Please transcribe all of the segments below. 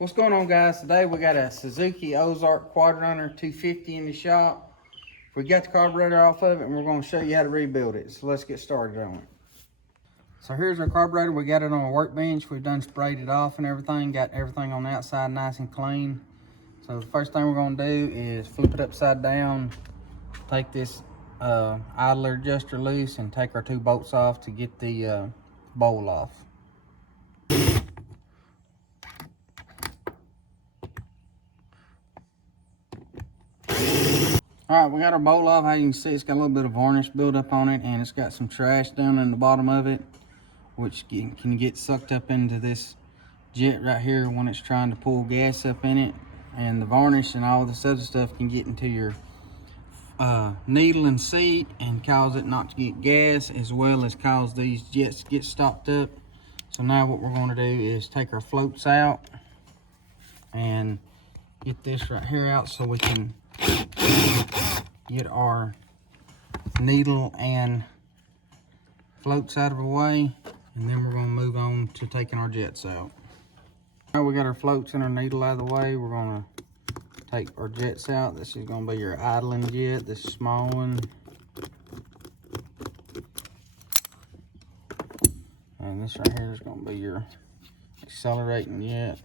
What's going on, guys? Today we got a Suzuki Ozark Quadrunner 250 in the shop. We got the carburetor off of it and we're going to show you how to rebuild it. So let's get started on it. So here's our carburetor. We got it on a workbench. We've done sprayed it off and everything. Got everything on the outside nice and clean. So the first thing we're going to do is flip it upside down. Take this idler adjuster loose and take our 2 bolts off to get the bowl off. All right, we got our bowl off. How you can see, it's got a little bit of varnish buildup on it, and it's got some trash down in the bottom of it, which can get sucked up into this jet right here when it's trying to pull gas up in it. And the varnish and all this other stuff can get into your needle and seat and cause it not to get gas, as well as cause these jets to get stopped up. So now what we're going to do is take our floats out and get this right here out so we can get our needle and floats out of the way, and then we're going to move on to taking our jets out. Now we got our floats and our needle out of the way. We're going to take our jets out. This is going to be your idling jet, this small one. And this right here is going to be your accelerating jet.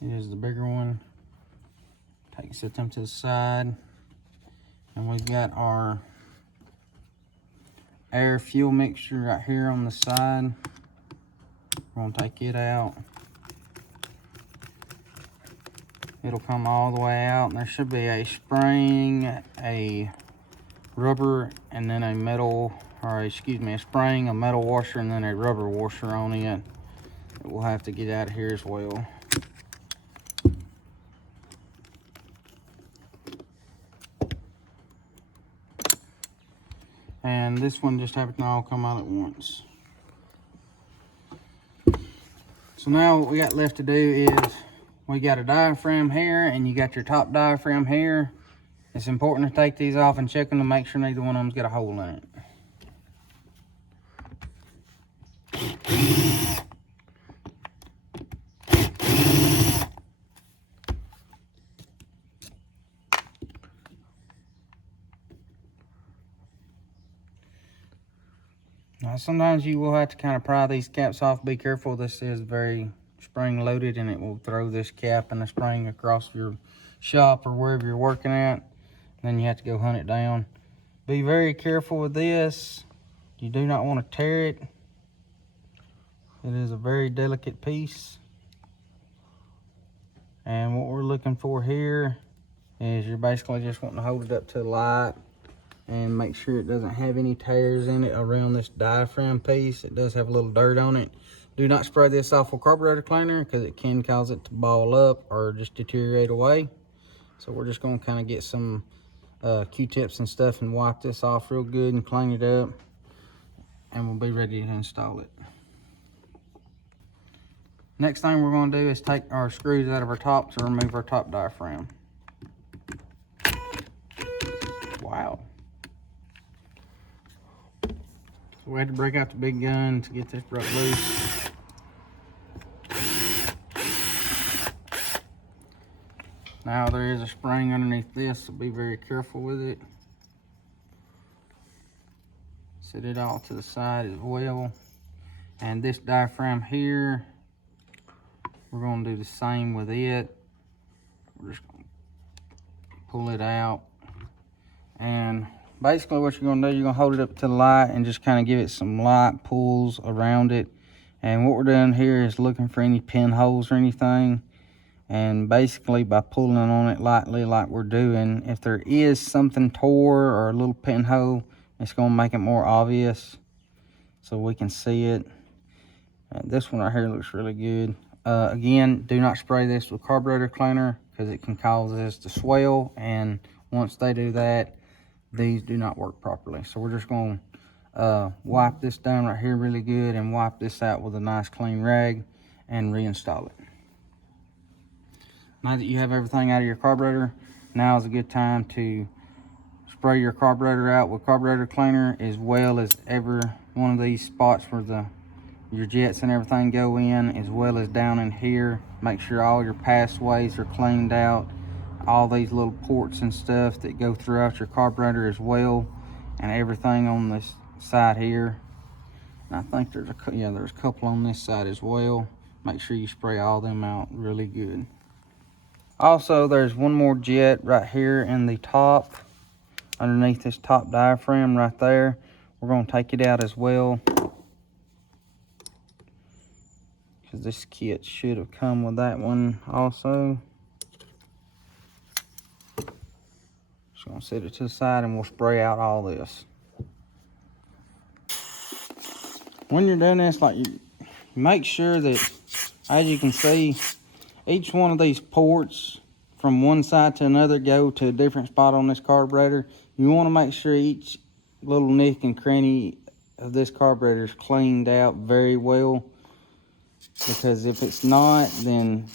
It is the bigger one. Set them to the side, and we've got our air fuel mixture right here on the side. We're going to take it out. It'll come all the way out, and there should be a spring, a rubber, and then a metal, or excuse me, a spring, a metal washer, and then a rubber washer on it that we'll have to get out of here as well. And this one just happened to all come out at once. So now what we got left to do is we got a diaphragm here, and you got your top diaphragm here. It's important to take these off and check them to make sure neither one of them's got a hole in it. Now, sometimes you will have to kind of pry these caps off. Be careful, this is very spring loaded, and it will throw this cap and the spring across your shop or wherever you're working at. Then you have to go hunt it down. Be very careful with this. You do not want to tear it. It is a very delicate piece. And what we're looking for here is you're basically just wanting to hold it up to the light and make sure it doesn't have any tears in it around this diaphragm piece. It does have a little dirt on it. Do not spray this off with carburetor cleaner because it can cause it to ball up or just deteriorate away. So we're just going to kind of get some Q-tips and stuff and wipe this off real good and clean it up, and we'll be ready to install it. Next thing we're going to do is take our screws out of our top to remove our top diaphragm. Wow. So we had to break out the big gun to get this broke loose. Now there is a spring underneath this, so be very careful with it. Set it all to the side as well. And this diaphragm here, we're going to do the same with it. We're just going to pull it out. And basically what you're going to do, you're going to hold it up to the light and just kind of give it some light pulls around it. And what we're doing here is looking for any pinholes or anything. And basically by pulling on it lightly like we're doing, if there is something tore or a little pinhole, it's going to make it more obvious so we can see it. This one right here looks really good. Again, do not spray this with carburetor cleaner because it can cause this to swell, and once they do that, these do not work properly. So we're just going to wipe this down right here really good and wipe this out with a nice clean rag and reinstall it. Now that you have everything out of your carburetor, now is a good time to spray your carburetor out with carburetor cleaner, as well as every one of these spots where the your jets and everything go in, as well as down in here. Make sure all your passways are cleaned out, all these little ports and stuff that go throughout your carburetor as well, and everything on this side here. And I think there's a couple on this side as well. Make sure you spray all them out really good. Also, there's one more jet right here in the top, underneath this top diaphragm right there. We're going to take it out as well, because this kit should have come with that one also. Just going to set it to the side and we'll spray out all this. When you're doing this, like, you make sure that, as you can see, each one of these ports from one side to another go to a different spot on this carburetor. You want to make sure each little nick and cranny of this carburetor is cleaned out very well, because if it's not, then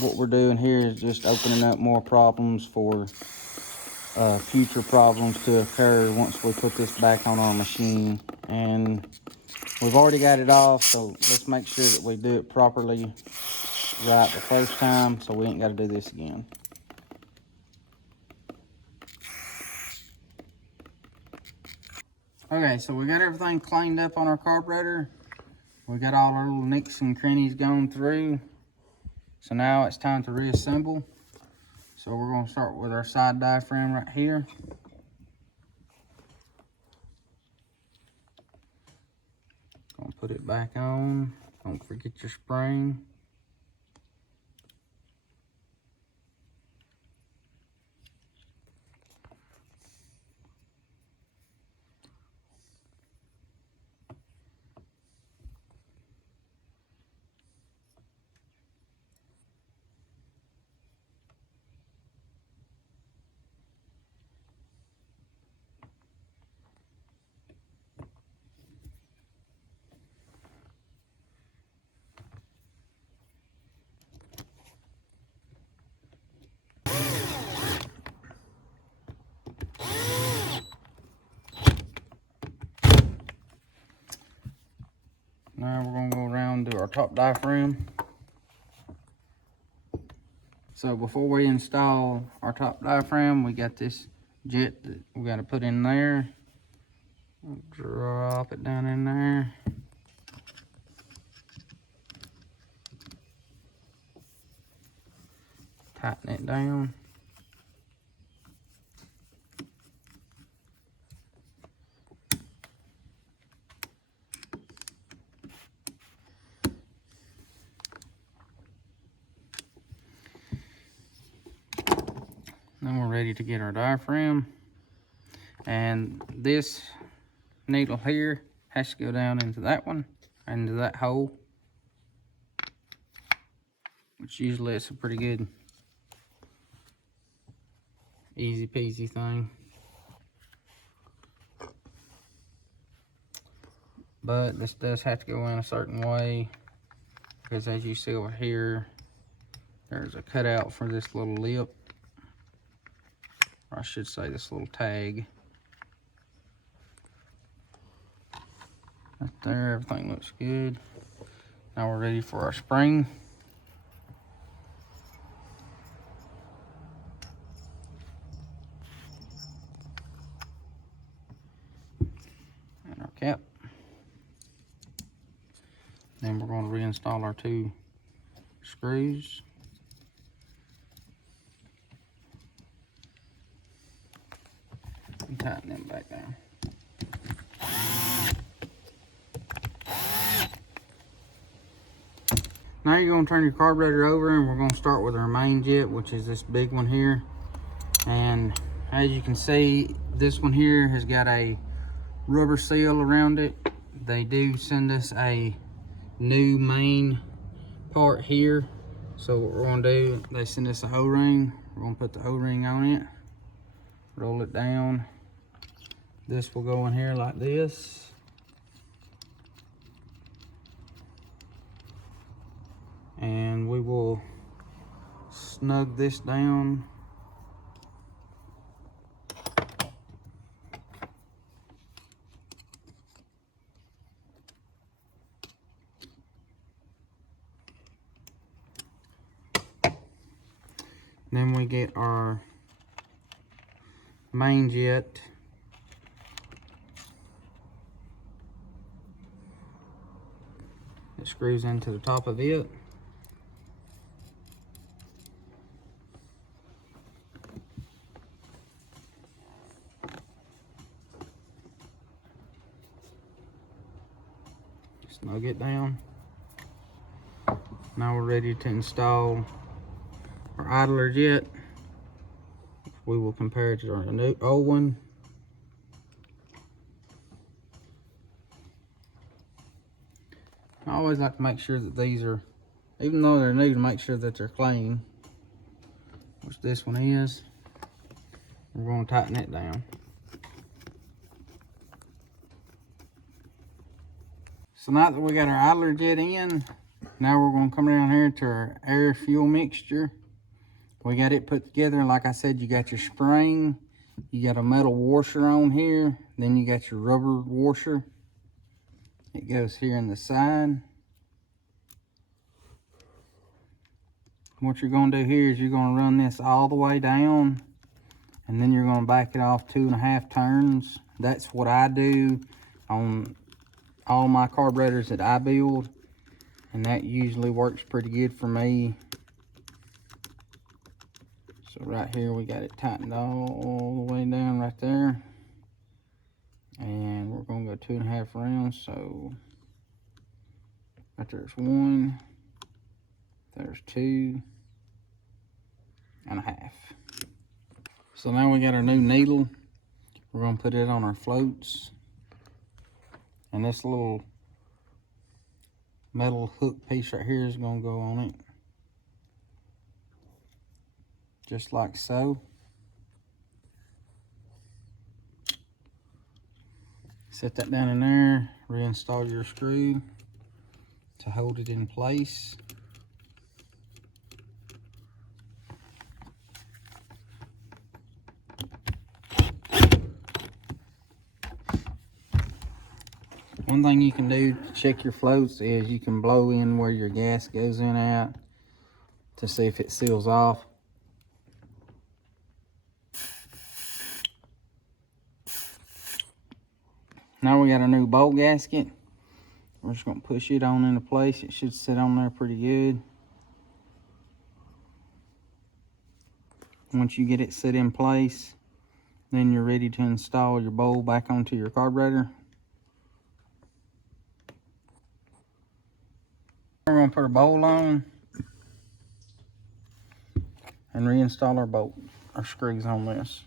what we're doing here is just opening up more problems for future problems to occur once we put this back on our machine. And we've already got it off, so let's make sure that we do it properly right the first time, so we ain't got to do this again. Okay, so we got everything cleaned up on our carburetor. We got all our little nicks and crannies gone through. So now it's time to reassemble. So we're going to start with our side diaphragm right here. Gonna put it back on. Don't forget your spring. Now we're gonna go around to our top diaphragm. So before we install our top diaphragm, we got this jet that we gotta put in there. Drop it down in there. Tighten it down. Then we're ready to get our diaphragm. And this needle here has to go down into that one, into that hole, which usually it's a pretty good, easy peasy thing. But this does have to go in a certain way, because as you see over here, there's a cutout for this little lip, or I should say this little tag. Right there, everything looks good. Now we're ready for our spring. And our cap. Then we're going to reinstall our two screws. And tighten them back down. Now you're going to turn your carburetor over, and we're going to start with our main jet, which is this big one here. And as you can see, this one here has got a rubber seal around it. They do send us a new main part here. So what we're going to do, they send us a O-ring. We're going to put the O-ring on it, roll it down. This will go in here like this. And we will snug this down. Then we get our main jet. It screws into the top of it. Snug it down. Now we're ready to install our idler jet. We will compare it to our new old one. I always like to make sure that these are, even though they're new, to make sure that they're clean, which this one is. We're going to tighten it down. So now that we got our idler jet in, now we're going to come down here to our air fuel mixture. We got it put together. Like I said, you got your spring, you got a metal washer on here, then you got your rubber washer. It goes here in the side. What you're going to do here is you're going to run this all the way down, and then you're going to back it off 2.5 turns. That's what I do on all my carburetors that I build, and that usually works pretty good for me. So right here we got it tightened all the way down right there, and we're going to go 2.5 rounds. So right there's 1, there's 2.5. So now we got our new needle. We're going to put it on our floats, and this little metal hook piece right here is going to go on it, just like so. Set that down in there, reinstall your screw to hold it in place. One thing you can do to check your floats is you can blow in where your gas goes in at to see if it seals off. Now we got a new bolt gasket. We're just going to push it on into place. It should sit on there pretty good. Once you get it set in place, then you're ready to install your bowl back onto your carburetor. We're going to put our bowl on and reinstall our screws on this.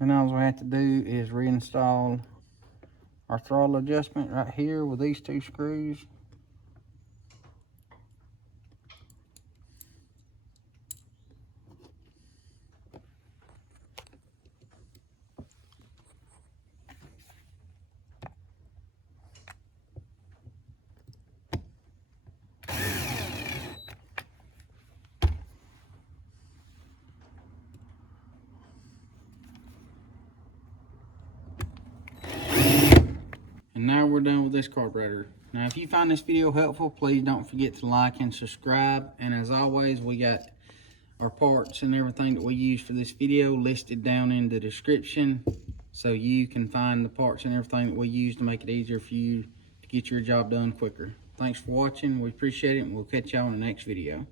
And all we have to do is reinstall our throttle adjustment right here with these 2 screws. And now we're done with this carburetor. Now if you find this video helpful, please don't forget to like and subscribe. And as always, we got our parts and everything that we use for this video listed down in the description, so you can find the parts and everything that we use to make it easier for you to get your job done quicker. Thanks for watching. We appreciate it, and we'll catch y'all in the next video.